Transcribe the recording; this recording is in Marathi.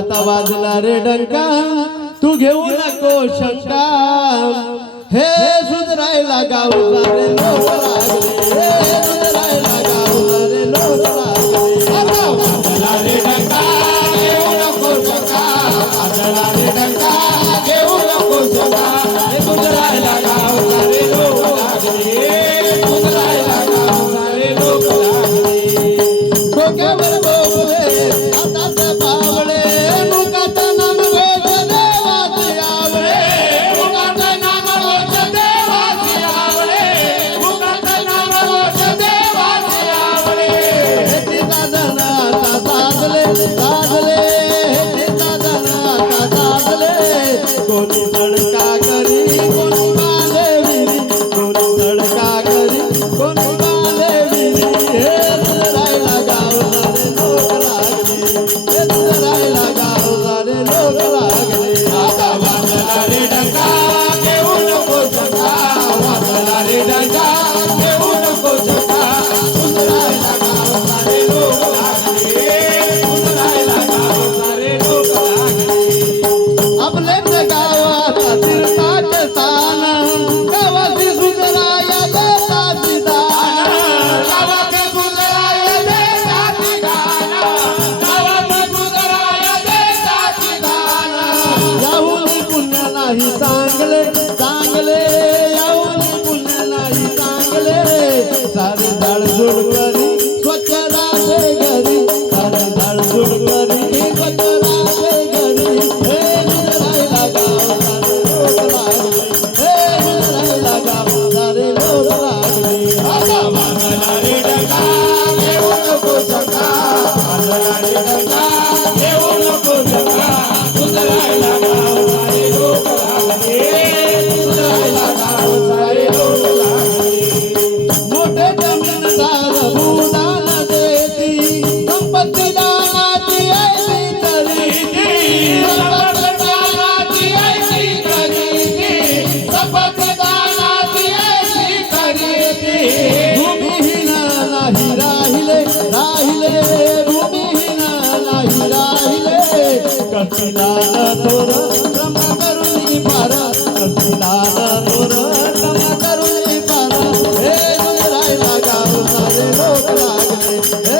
आता वाजला रे डंका. तू घेऊ नको शंका. हे सुधरायला गाव रे सुधरायला चांगले यावले पुण्या नाही चांगले. सारे झाड झुड करी स्वच्छ राहते घरी. सारे झाड झुड करी स्वच्छ राहते घरी. हे राहिला गाव सारे लोक लागले. हे राहिला गाव सारे लोक लागले. आता मागणारे डगा देऊ नको सका. मागणारे डगा Hey.